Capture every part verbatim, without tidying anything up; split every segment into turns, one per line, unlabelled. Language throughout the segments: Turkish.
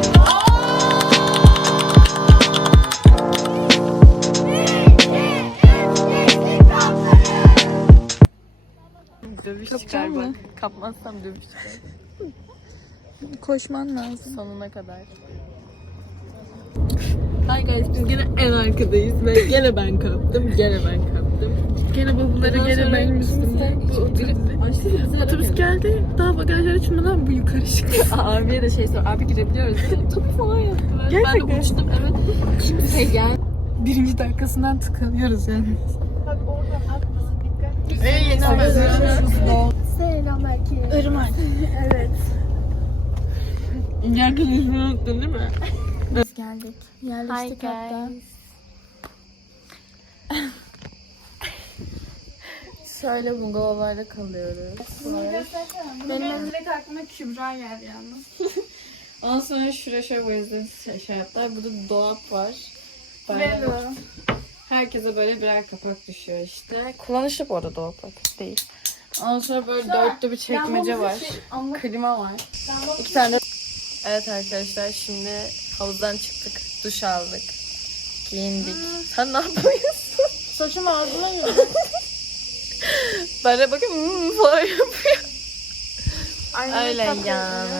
Dövüş çıkar bak. Kapmazsam dövüş çıkar.
Koşman lazım.
Sonuna kadar. Hi guys, biz gene en arkadayız ve gene ben kaptım, gene ben kaptım. Gene bavulları gene benim üstümde. Bu otobüs, otobüs geldi, daha bagajlar açılmadan bu yukarı çıktı. Abiye de şey sor, abi girebiliyoruz değil mi? Tabii falan yaptılar.
Gerçekten.
Ben de uçtum, evet. Kimse gel.
Birinci dakikasından tıkanıyoruz yani.
Bak orada haklısın, dikkat.
Ee, yeni
Selam belki.
Irmak.
Evet.
Yerden ismini unuttun değil mi?
Biz geldik. Yerleştik hatta.
Şöyle bungalovlarda kalıyoruz.
Benim benim direkt aklıma Kübra geldi yalnız.
Ondan sonra şuraya şöyle bu yüzden şey, şey yaptılar. Burada dolap var.
Ve bu.
Herkese böyle birer kapak düşüyor işte. Kullanışlı bu arada dolaplar, kötü değil. Ondan sonra böyle dörtlü bir çekmece var. Klima var. İki tane de... Evet arkadaşlar, şimdi havuzdan çıktık. Duş aldık. Giyindik. Sen ne yapıyorsun?
Saçım ağzına girdi.
Böyle bakın hmm, falan yapıyor.
Aynen
Öyle yani.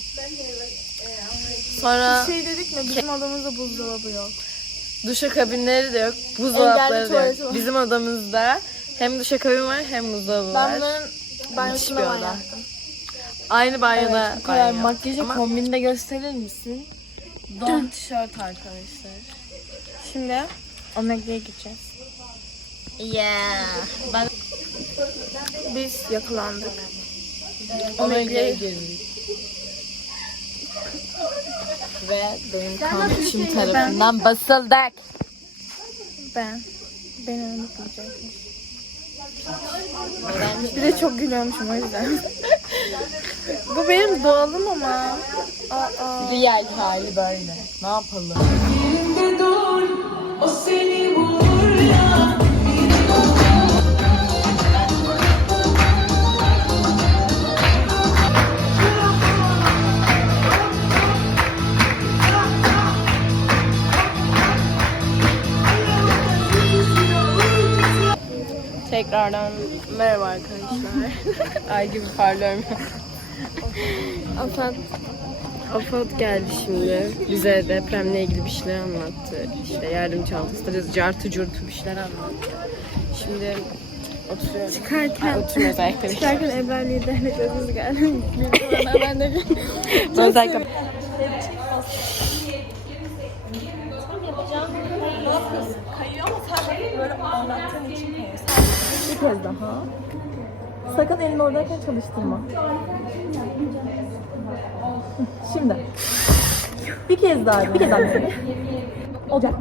Sonra
Şey dedik mi? Bizim odamızda buzdolabı yok.
duşakabinleri de yok. Buzdolapları da
tuvaleti
yok.
var.
Bizim odamızda hem duşakabin var hem buzdolabı var.
Ben bunların
Müthiş
banyosunda
bir
banyo
oda.
yaptım.
Aynı banyoda
Evet, bu kadar
banyo.
makyajı
Ama-
kombinde gösterir misin?
Don tişört arkadaşlar.
Şimdi Omega'ya gideceğiz.
Yeah. Ben
Biz yakalandık.
Omega'ya girdik. Ve benim kardeşim tarafından basıldık.
Ben. Beni unutmayacaksın. Bir de çok gülüyormuşum o yüzden. Bu benim doğalım ama. Aa.
Real hali böyle. Ne yapalım? Tekrardan merhaba arkadaşlar. Ay gibi parlıyorum. Afat, Afat geldi şimdi. Bize depremle ilgili bir şeyler anlattı. İşte yardım çantası, cartı curtu bir şeyler anlattı. Şimdi oturuyorum.
Çıkarken,
Ay, oturmuyoruz ayakta.
çıkarken Ebra liderle gözümüz geldi. Bana ben de
Ben zaten...
bir kez daha. Sakın elini oradayken çalıştırma. Şimdi. Bir kez daha. Bir kez daha. Olacak.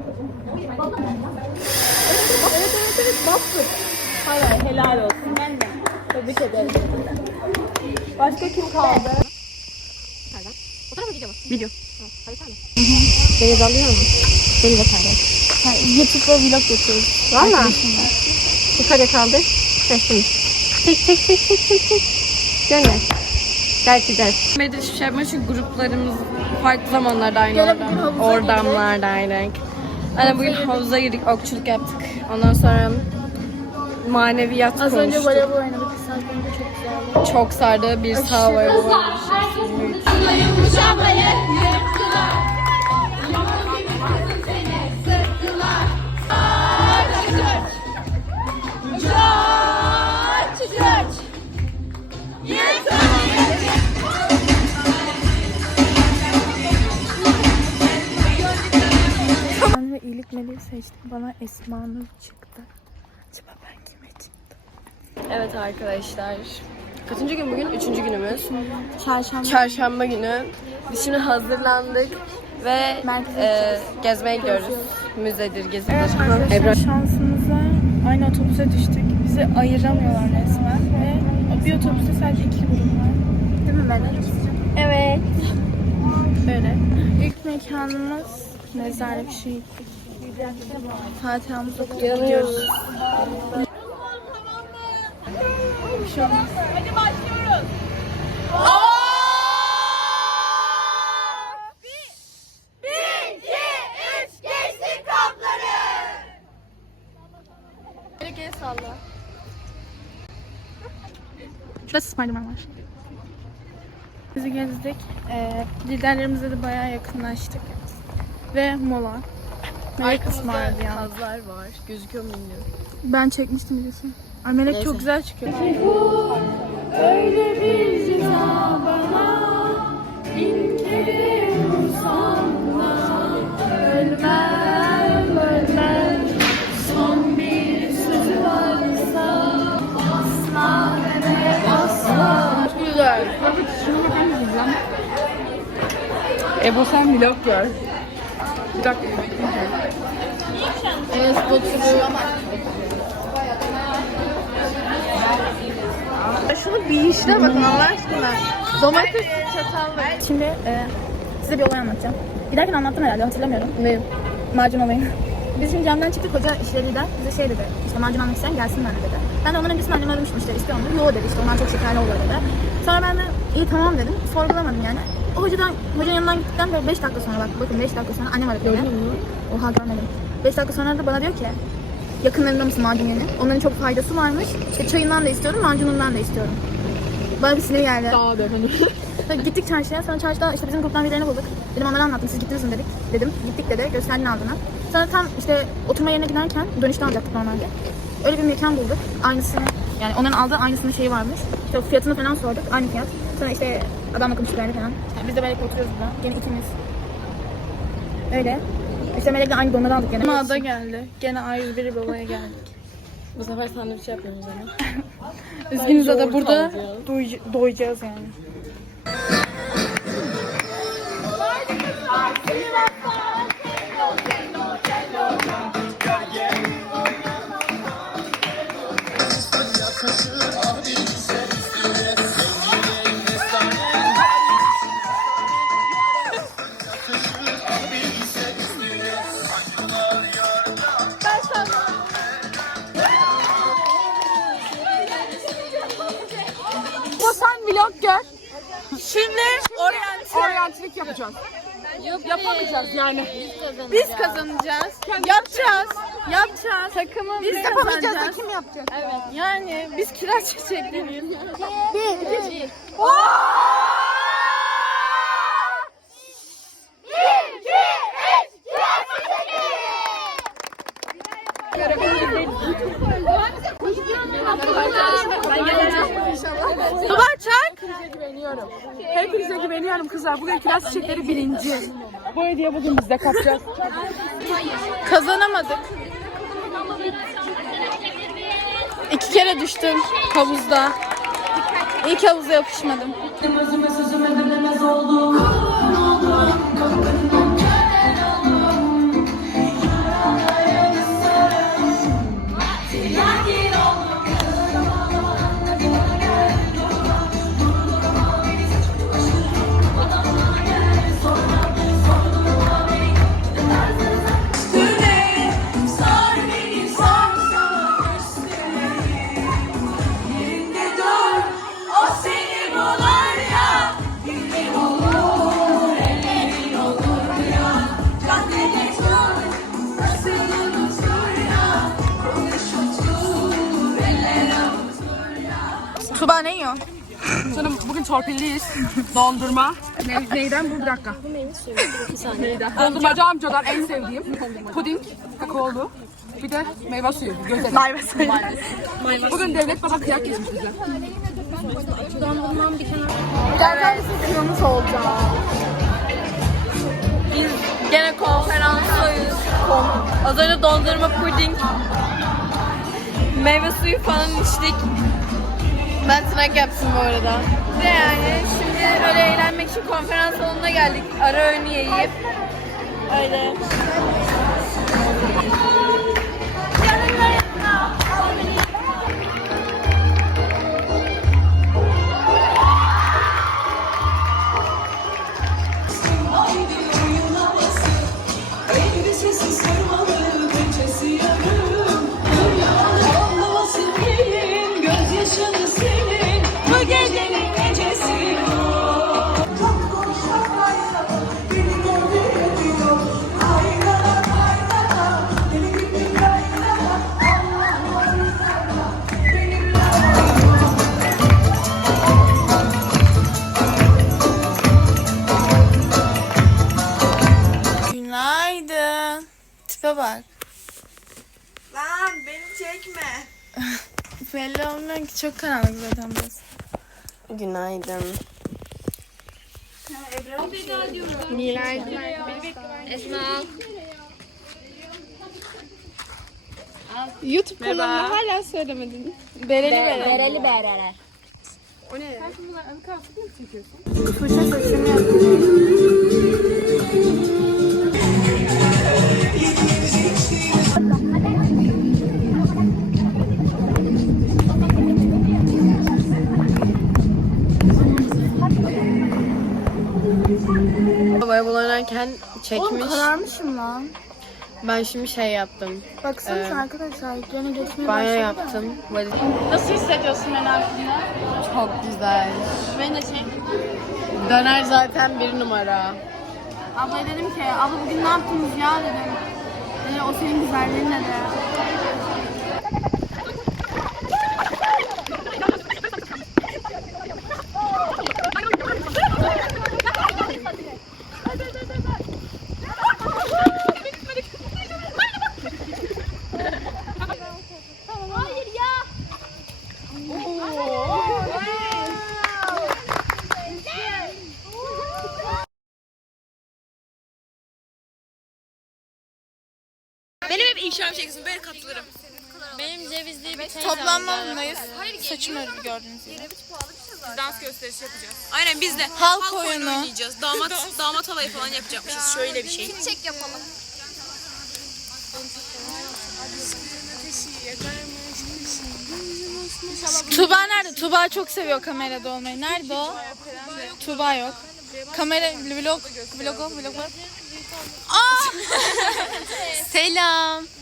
Evet evet evet bastır. Hayır helal olsun. Ben de. Tebrik ederim. Başka kim kaldı? Nereden? Fotoğraf mı video mu? Video. Hayır sen mi? Beni alıyor mu? Beni de paylaş. YouTube'da vlog yapıyoruz. Valla. Yukarı kaldı. Sesini. Çek çek çek çek çek çek. Gönder. Belki de.
Medya hiçbir şey yapmıyor çünkü gruplarımız farklı zamanlarda aynı
Gene
ortam,
bugün havuza
ortamlarda aynı. Hani bugün havuza girdik, okçuluk yaptık. Ondan sonra maneviyat
Az
konuştuk.
önce voleybol oynadık. Saat önce çok güzeldi.
Çok sardı bir sağ voleybol oynamışız.
Ben de iyilik meleği seçtim. Bana Esma Nur çıktı. Acaba ben kime çıktım?
Evet arkadaşlar. Kaçıncı gün bugün? Üçüncü günümüz.
Çarşamba.
Çarşamba günü. Biz şimdi hazırlandık ve
Merkeze
e,
gideceğiz.
gezmeye gidiyoruz. Müzedir, gezidir.
Evet arkadaşlar
Ebru-
şansımıza aynı otobüse düştük. Bizi ayıramıyorlar resmen ve o bir otobüste sadece iki grup var. Değil mi Melek? Evet. Böyle. İlk mekanımız mezarlık bir şey gittik. Fatiha'mızı okutup gidiyoruz. Bir şey olmaz.
Hadi başlıyoruz.
Şurada Spiderman var. Bizi gezdik. Ee, liderlerimize de bayağı yakınlaştık. Ve mola. Melek ısmarladı ya.
Kazlar var. Gözüküyor mu bilmiyorum.
Ben çekmiştim biliyorsun. Ay Melek
Neyse.
çok güzel çıkıyor. Öyle bir ceza bana bin kere vursam da ölmem ölmem. Son bir sözü varsa asla ve asla.
Güzel.
Ebo sen vlog gör. Bir dakika.
Evet, oturuyor.
Şunu bir işine bakın Allah aşkına. Domates çatalla. Şimdi e, size bir olay anlatacağım. Giderken anlattım herhalde hatırlamıyorum.
Ne?
Macun olayını. Biz şimdi camdan çıktık, hoca işleriyle bize şey dedi. İşte macun almak isteyen gelsin ben dedi. Ben de onların öncesinde annemi aramıştım işte istiyor mu? Yo dedi işte onlar çok şekerli oluyor dedi. Sonra ben de iyi tamam dedim. Sorgulamadım yani. O hocadan, hocanın yanından gittikten böyle beş dakika sonra bak bakın beş dakika sonra annem aradı beni. Oha görmedim. beş dakika sonra da bana diyor ki yakınlarında mısın macun yeni? Onların çok faydası varmış. İşte çayından da istiyorum, macunundan da istiyorum. Bana bir sinir geldi.
Daha da hani.
Gittik çarşıya. Sonra çarşıda işte bizim gruptan birilerini bulduk. Dedim onlara anlattım. Siz gittiniz mi dedik. Dedim. Gittik dedi. Gösterdin aldığına. Sonra tam işte oturma yerine giderken dönüşte alacaktık normalde. Öyle bir mekan bulduk. Aynısını yani onların aldığı aynısının şeyi varmış. İşte fiyatını falan sorduk. Aynı fiyat. Sonra işte adamla konuştuk öyle falan. Yani biz de böyle oturuyoruz burada. Gene ikimiz. Öyle. İşte Melek'le aynı donları aldık gene.
Mağda geldi. Gene A yüz bir babaya geldik. Bu sefer sandviç yapmıyoruz ama.
Üzgünüz
Bence
da
orta
burada
alacağız.
doy- doyacağız yani.
Sen vlog gör.
Şimdi oryantal.
Oryantilik yapacağız. Yapamayacağız yani.
Biz kazanacağız. Yapacağız. Yapacağız.
Takımın
Biz yapamayacağız da kim yapacak?
Evet.
Yani biz kiraz çiçekleriyiz.
Bir, iki.
Duvar çak.
Güveniyorum. Hepinize güveniyorum kızlar. Bugün kiraz çiçekleri birinci. Bu hediye bugün bizde kapacağız.
Kazanamadık. İki kere düştüm havuzda. İlk havuza yapışmadım. Tuba ne yiyor?
Canım bugün torpilliyiz. Dondurma. Ne, neyden bu? Bir dakika. Neyden? Dondurmacı amcadan en sevdiğim puding, kakaolu. Bir de meyve suyu. Gözlerim.
Meyve suyu.
Bugün devlet bana kıyak geçmiş bize.
Gel bizim kıyamız olacak.
Biz gene konferanstayız. Az önce dondurma puding, meyve suyu falan içtik. Ben snack yaptım bu arada. Ve yani şimdi öyle eğlenmek için konferans salonuna geldik. Ara öğünü yiyip. Öyle. Tipe bak.
Lan beni çekme.
Belli olmuyor ki, çok karanlık zaten burası. Günaydın.
YouTube kanalını hala söylemedin.
Bereli bereli.
Bereli bereler.
Fırça saçını yapıyorum. Babaya bulanırken çekmiş.
Oğlum kararmışım lan.
Ben şimdi şey yaptım.
Baksanıza
Ee,
arkadaşlar gene geçmeye
Banyo
başladı da.
yaptım. Böyle
Nasıl hissediyorsun beni hakkında?
çok güzel.
Beni de çek.
Döner zaten bir numara.
Ablaya dedim ki abla bugün ne yaptınız ya dedim. Dedi o senin güzelliğin dedi.
Benim hep inşaat çekilsin böyle katılırım.
Benim cevizli bir şey
Toplanmalıyız. Saçım ördü gördüğünüz gibi.
Dans gösterisi yapacağız.
Aynen biz de
Halk
halk oyunu
oyunu.
oynayacağız. Damat damat halayı falan yapacakmışız. Şöyle bir şey.
Çek yapalım.
Tuba nerede? Tuba çok seviyor kamerada olmayı. Nerede o? Tuba yok. Kamera vlog vlog vlog var. Aa! Selam.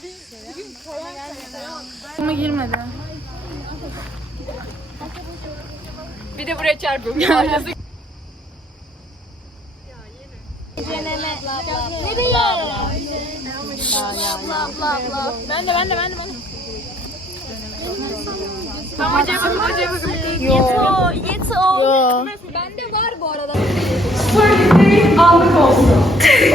Ama girmedi.
Bir de buraya çarpıyor.
Nereye? Bla bla bla. Ben de ben de ben de ben de.
Tamam hocaya bakın hocaya bakın.
Yeto, yeto.
Yo.
Bende var bu arada.
Aldık olsun.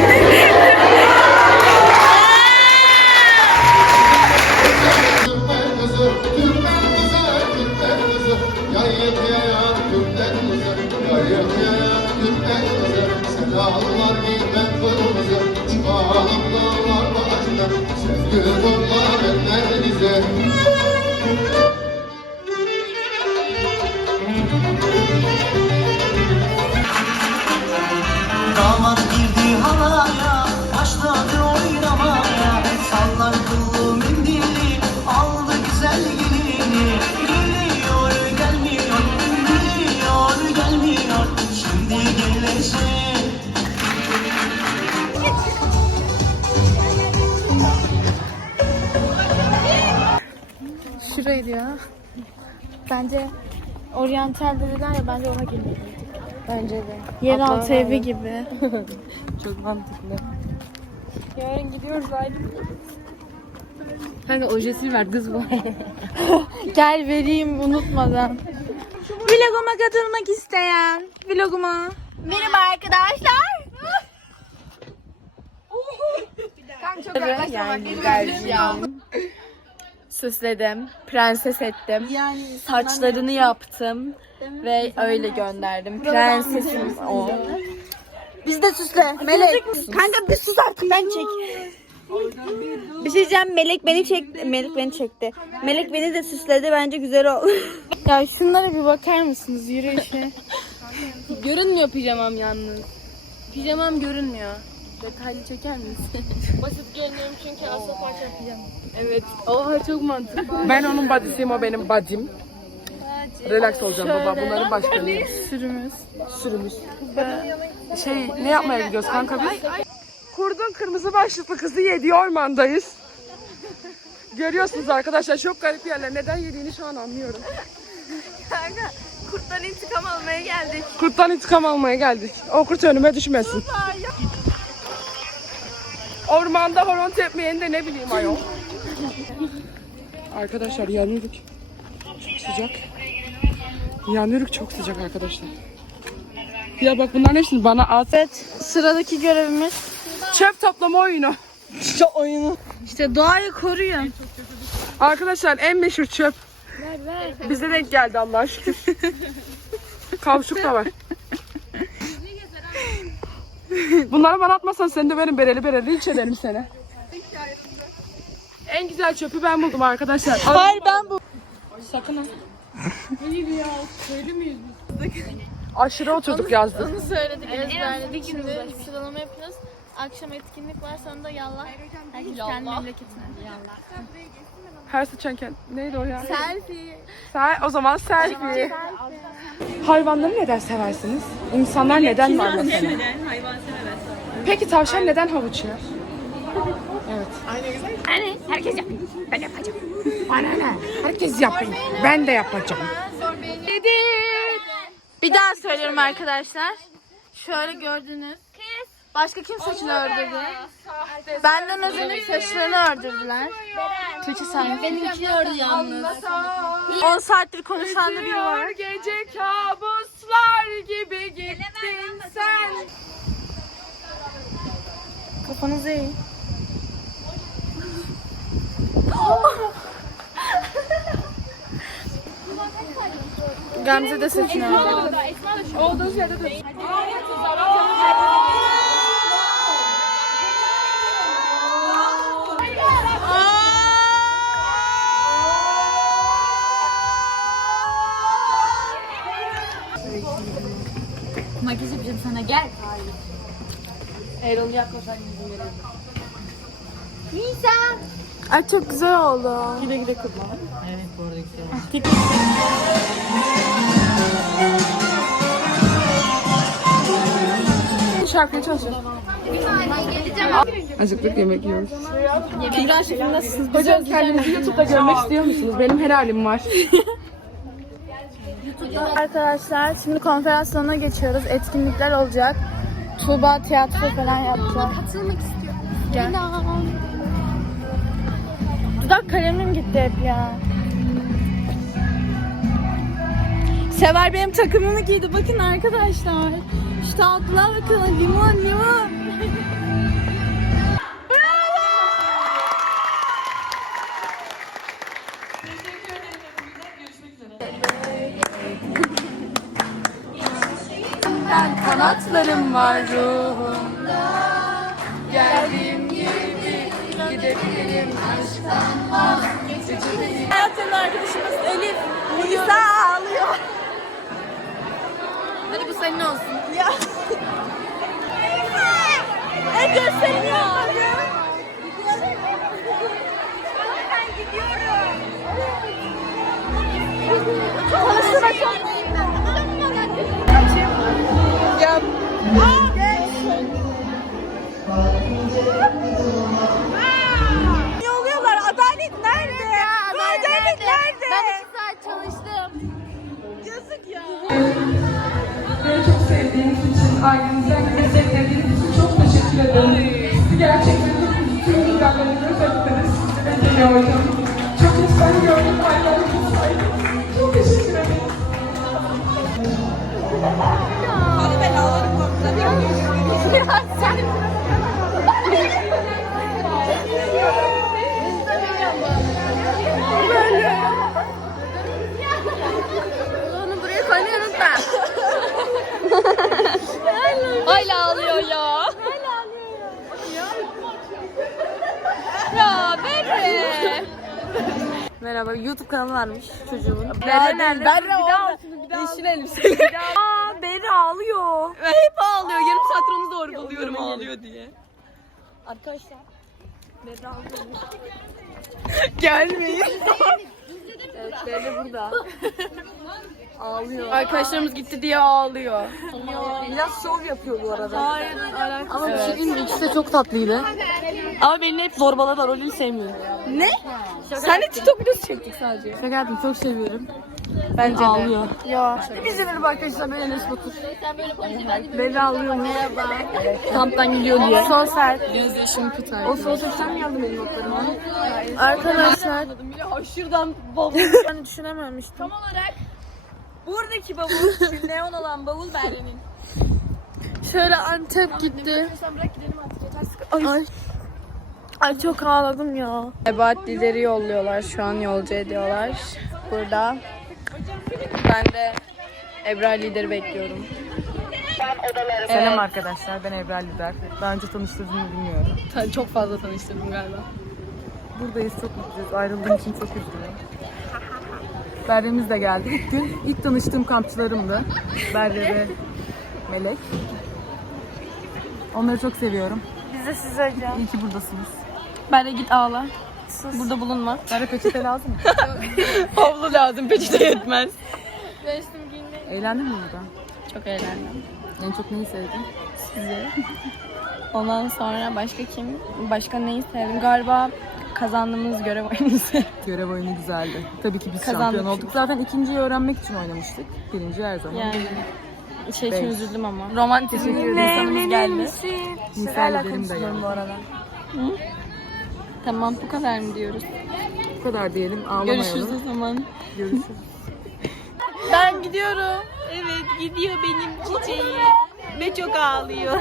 Selamlar gitmem kırmızı çıkalım dağlar başına sevgili toplar ellerinize. Damat girdi halaya, başladı oynamaya. Sallar kıllı mendili, aldı güzel gelini. Geliyor gelmiyor, geliyor gelmiyor. Şimdi gelecek.
Şuraydı ya.
Bence oryantal dediler ya bence ona girdi.
Bence de.
Yeraltı evi gibi.
Çok mantıklı.
Yarın gidiyoruz ayrı.
Kanka ojesini ver kız bu.
Gel vereyim unutmadan. Vloguma katılmak isteyen. Vloguma. Merhaba arkadaşlar.
Yani güzelciğim. Süsledim, prenses ettim, saçlarını yaptım ve öyle gönderdim. Prensesim o.
Biz de süsle. Melek. Kanka bir sus artık ben çek. Bir şey diyeceğim. Melek beni çekti. Melek beni çekti. Melek beni de süsledi. Bence güzel oldu. Ya şunlara bir bakar mısınız yürüyüşe?
Görünmüyor pijamam yalnız. Pijamam görünmüyor. Detaylı çeker misin?
Basit görünüyorum çünkü asıl parça pijama.
Evet. Oha çok mantıklı.
Ben onun body'siyim, o benim body'm. Relax olacağım baba. Bunların başkanıyım.
Sürümüz.
Sürümüz. Şey ne yapmaya gidiyoruz kanka biz? Kurdun kırmızı başlıklı kızı yediği ormandayız. Görüyorsunuz arkadaşlar çok garip yerler. Neden yediğini şu an anlıyorum.
Kanka kurttan intikam almaya geldik.
Kurttan intikam almaya geldik. O kurt önüme düşmesin. Ormanda horon tepmeyen de ne bileyim ayol. Arkadaşlar yanıyorduk. Çok sıcak. Yanıyoruz çok sıcak arkadaşlar. Ya bak bunların hepsini bana at.
Evet. Sıradaki görevimiz.
Çöp toplama oyunu.
Şu oyunu. İşte doğayı koruyun.
Arkadaşlar en meşhur çöp. Bize denk geldi Allah'a şükür. Kavşuk da var. Bunları bana atmasan sen de benim bereli bereli linç ederim seni. En güzel çöpü ben buldum arkadaşlar.
Hayır ben bu.
Sakın ha. Hayır ya, köylü müyüz biz? Aşırı oturduk yazdık.
Onu söyledik, ezberledik. Şimdi sıralama yapacağız. Akşam etkinlik var, sonra da yallah. Herkes kendi memleketine. Yallah.
Her sıçan neydi o ya?
Selfie.
Ser, o zaman selfie. Hayvanları neden seversiniz? İnsanlar neden var mesela? Peki tavşan neden havuç yer? Evet.
Hani herkes yapıyor. Ben yapacağım.
Bana ne? Herkes yapıyor. Ben de yapacağım.
Bir daha söylüyorum arkadaşlar. Şöyle gördünüz. Başka kim saçını ördürdü? Benden özenim saçlarını ördürdüler. Tuğçe sen. Benimkini ördü yalnız. on saattir konuşan da biri var.
Gece kabuslar gibi gittin sen.
Kafanızı eğin. Gamze de saçını ördü.
Olduğunuz yerde dur.
Makyaj yapacağım sana, gel.
Erol yakmasan yüzüm verelim.
Nisa.
Ay çok güzel oldu.
Güle güle kullan. Şarkıyı çalışıyor. Acıktık, yemek yiyoruz.
Kübra şefim nasılsınız?
Hocam kendinizi YouTube'da görmek istiyor musunuz? Benim her halim var.
Arkadaşlar şimdi konferans salonuna geçiyoruz. Etkinlikler olacak. Tuğba tiyatro falan yapacak. Katılmak istiyorum. Gel. Dudak kalemim gitti hep ya. Sever benim takımımı giydi. Bakın arkadaşlar. Şu tatlılar bakın. Limon limon.
Kanatlarım var ruhumda. Geldiğim gibi gidebilirim aşktan vazgeçebilirim.
Hayatın arkadaşımız Elif. Nisa ağlıyor. Hadi bu senin olsun. Ya. E gösterini yapmadım. Ben gidiyorum. Konuştu bakalım.
Ya
Ne oluyorlar? Adalet nerede? Bu adalet nerede? Ben iki saat çalıştım. Yazık ya.
Beni çok sevdiğiniz için, ailenizden desteklediğiniz için çok teşekkür ederim. Sizi gerçekten çok tüm müdahaleleri gösterdiniz. Sizi bekliyordum. Çok insan gördüm, ailemizin saygı. Çok teşekkür ederim.
Hadi ben ağlarım korkudan. Ya sen... Böyle. Onu buraya koyuyoruz da. Hala ağlıyor ya. Hala ağlıyor ya. Ya Berre.
merhaba. YouTube kanalı varmış çocuğumun.
Berre nerede?
Berre orada. Yeşil elbiseli.
Aa Berre ağlıyor.
Hep ağlıyor. Yarım saattir onu zor buluyorum ağlıyor diye.
Arkadaşlar. Berre ağlıyor.
Gelmeyin.
Evet Berre burada. Ağlıyor.
Arkadaşlarımız gitti diye ağlıyor.
Biraz şov yapıyor bu arada.
Hayır, alakası
Ama bir şey diyeyim mi?
ikisi de çok tatlıydı. Ama beni hep zorbaladılar, rolünü sevmiyorum. Ne? Sen de TikTok videosu çektik sadece. Şaka yaptım, çok seviyorum. Bence de. Ağlıyor.
Ya.
Biz de merhaba arkadaşlar, ben Enes Batur.
Sen böyle konuşma.
Beni ağlıyor.
Merhaba.
Kamptan gidiyor diye.
Sosyal.
Gözyaşımı tutar. O sosyal sen mi yazdın benim notlarıma?
Arkadaşlar.
Bile aşırıdan bavul.
Ben düşünememiştim.
Tam olarak buradaki bavul, şu neon olan bavul Berre'nin.
Şöyle Antep gitti. Ay. Ay çok ağladım ya.
Ebat lideri yolluyorlar. Şu an yolcu ediyorlar. Burada. Ben de Ebra lideri bekliyorum.
Selam arkadaşlar, ben Ebra Lider. Daha önce tanıştırdığımı bilmiyorum.
Ta- Çok fazla tanıştırdım galiba.
Buradayız, çok mutluyuz. Ayrıldığım için çok üzgünüm. Berre'miz de geldi. İlk gün ilk tanıştığım kampçılarımdı. Berre ve Melek. Onları çok seviyorum.
Biz de size hocam.
İyi ki buradasınız.
Ben de git ağla. Burada bulunma.
Berre peçete lazım mı?
Havlu lazım. Peçete yetmez.
Eğlendin mi burada?
Çok eğlendim.
En çok neyi sevdin?
Sizi. Ondan sonra başka kim? Başka neyi sevdim? Galiba kazandığımız görev oyunu sevdim.
Görev oyunu güzeldi. Tabii ki biz
Kazandık
şampiyon olduk.
çünkü.
Zaten ikinciyi öğrenmek için oynamıştık. Birinci her zaman.
Yani şey için
Beş.
üzüldüm ama. Romantik bir insanımız geldi.
Misal ederim de yani.
Bu arada. Hı? Tamam bu kadar mı diyoruz?
Bu kadar diyelim. Ağlamayalım.
Görüşürüz o zaman.
Görüşürüz.
Ben gidiyorum.
Evet gidiyor benim çiçeğim. Ve çok ağlıyor.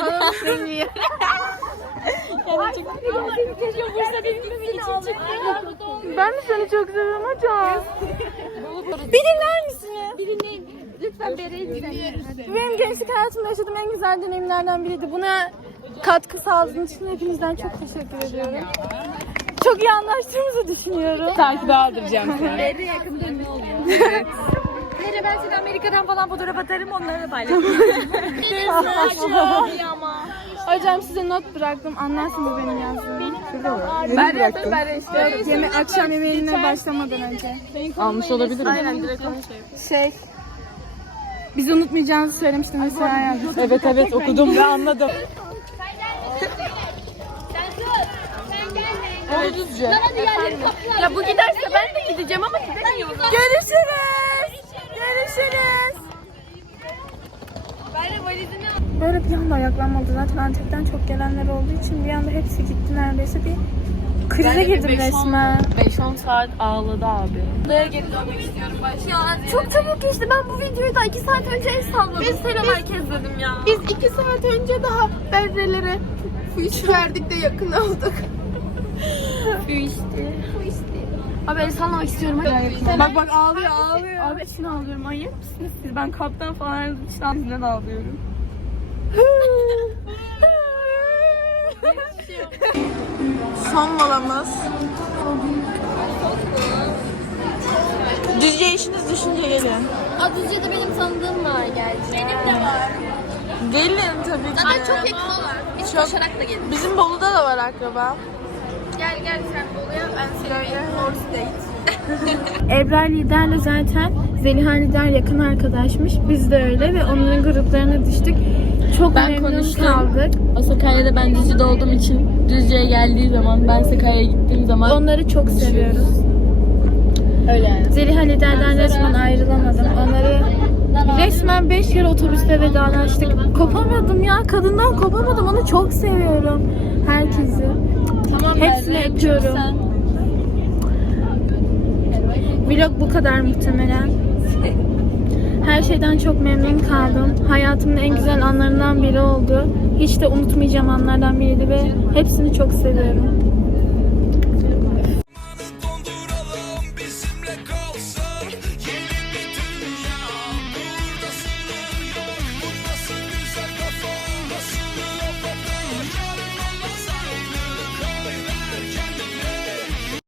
Ben de seni çok seviyorum hocam.
Bir dinler misiniz? Bir dinleyin. Lütfen Bere'yi dinleyin. Benim gençlik hayatımda yaşadığım en güzel deneyimlerden biriydi. Buna katkı sağladığınız için hepinizden çok teşekkür ediyorum. Çok iyi anlaştığımızı düşünüyorum.
Takibe aldıracağım seni.
Bere yakında ünlü oluyor. Evet. Bere ben seni Amerika'dan falan fotoğraf atarım onları paylaşırım. Hocam size not bıraktım. Anlarsınız benim yazdığımı.
Ben bıraktım.
Evet, yeme akşam yemeğine başlamadan önce.
Almış olabilirim.
Aynen direkt onu şey. Şey. Bizi unutmayacağınızı söylemiştim mesela yani.
Evet evet okudum ve anladım. Düzce.
Ya bu giderse ben de gideceğim ama gidemiyorum. Görüşürüz. Görüşürüz. Böyle bir anda ayaklanmadı. Zaten Antep'ten çok gelenler olduğu için bir anda hepsi gitti neredeyse. Bir krize girdim resmen.
beş on saat ağladı abi.
Ya çok çabuk geçti. Ben bu videoyu da iki saat önce el salladım. Biz, Selam herkes dedim ya.
Biz iki saat önce daha berrelere fiş verdik de yakın olduk.
Abi el sallamak istiyorum. Hadi.
Bak bak ağlıyor ağlıyor.
Abi için ağlıyorum. Manyak mısınız siz? Ben kaptan falan şansından ağlıyorum.
Son molamız. Düzce işiniz düşünce gelin.
Düzce'de benim tanıdığım var gerçi. Benim de var.
Gelin tabii ki.
Zaten çok yakınlar. Biz koşarak da gelin.
Bizim Bolu'da da var akraba.
Gel gel sen Bolu'ya ben seni Horse Date. Ebra Lider'le zaten Zeliha Lider yakın arkadaşmış. Biz de öyle ve onların gruplarına düştük. Çok
Ben
memnun
konuştum.
kaldık.
O Sakarya'da ben Düzce'de olduğum için Düzce'ye geldiği zaman ben Sakarya'ya gittiğim zaman
Onları çok seviyoruz.
öyle yani.
Zeliha Lider'den resmen ayrılamadım. Onları resmen beş kere otobüste vedalaştık. Kopamadım ya. Kadından kopamadım. Onu çok seviyorum. Herkesi.
Tamam,
Hepsini öpüyorum. Vlog bu kadar muhtemelen. Her şeyden çok memnun kaldım. Hayatımın en güzel anlarından biri oldu. Hiç de unutmayacağım anlardan biriydi ve hepsini çok seviyorum.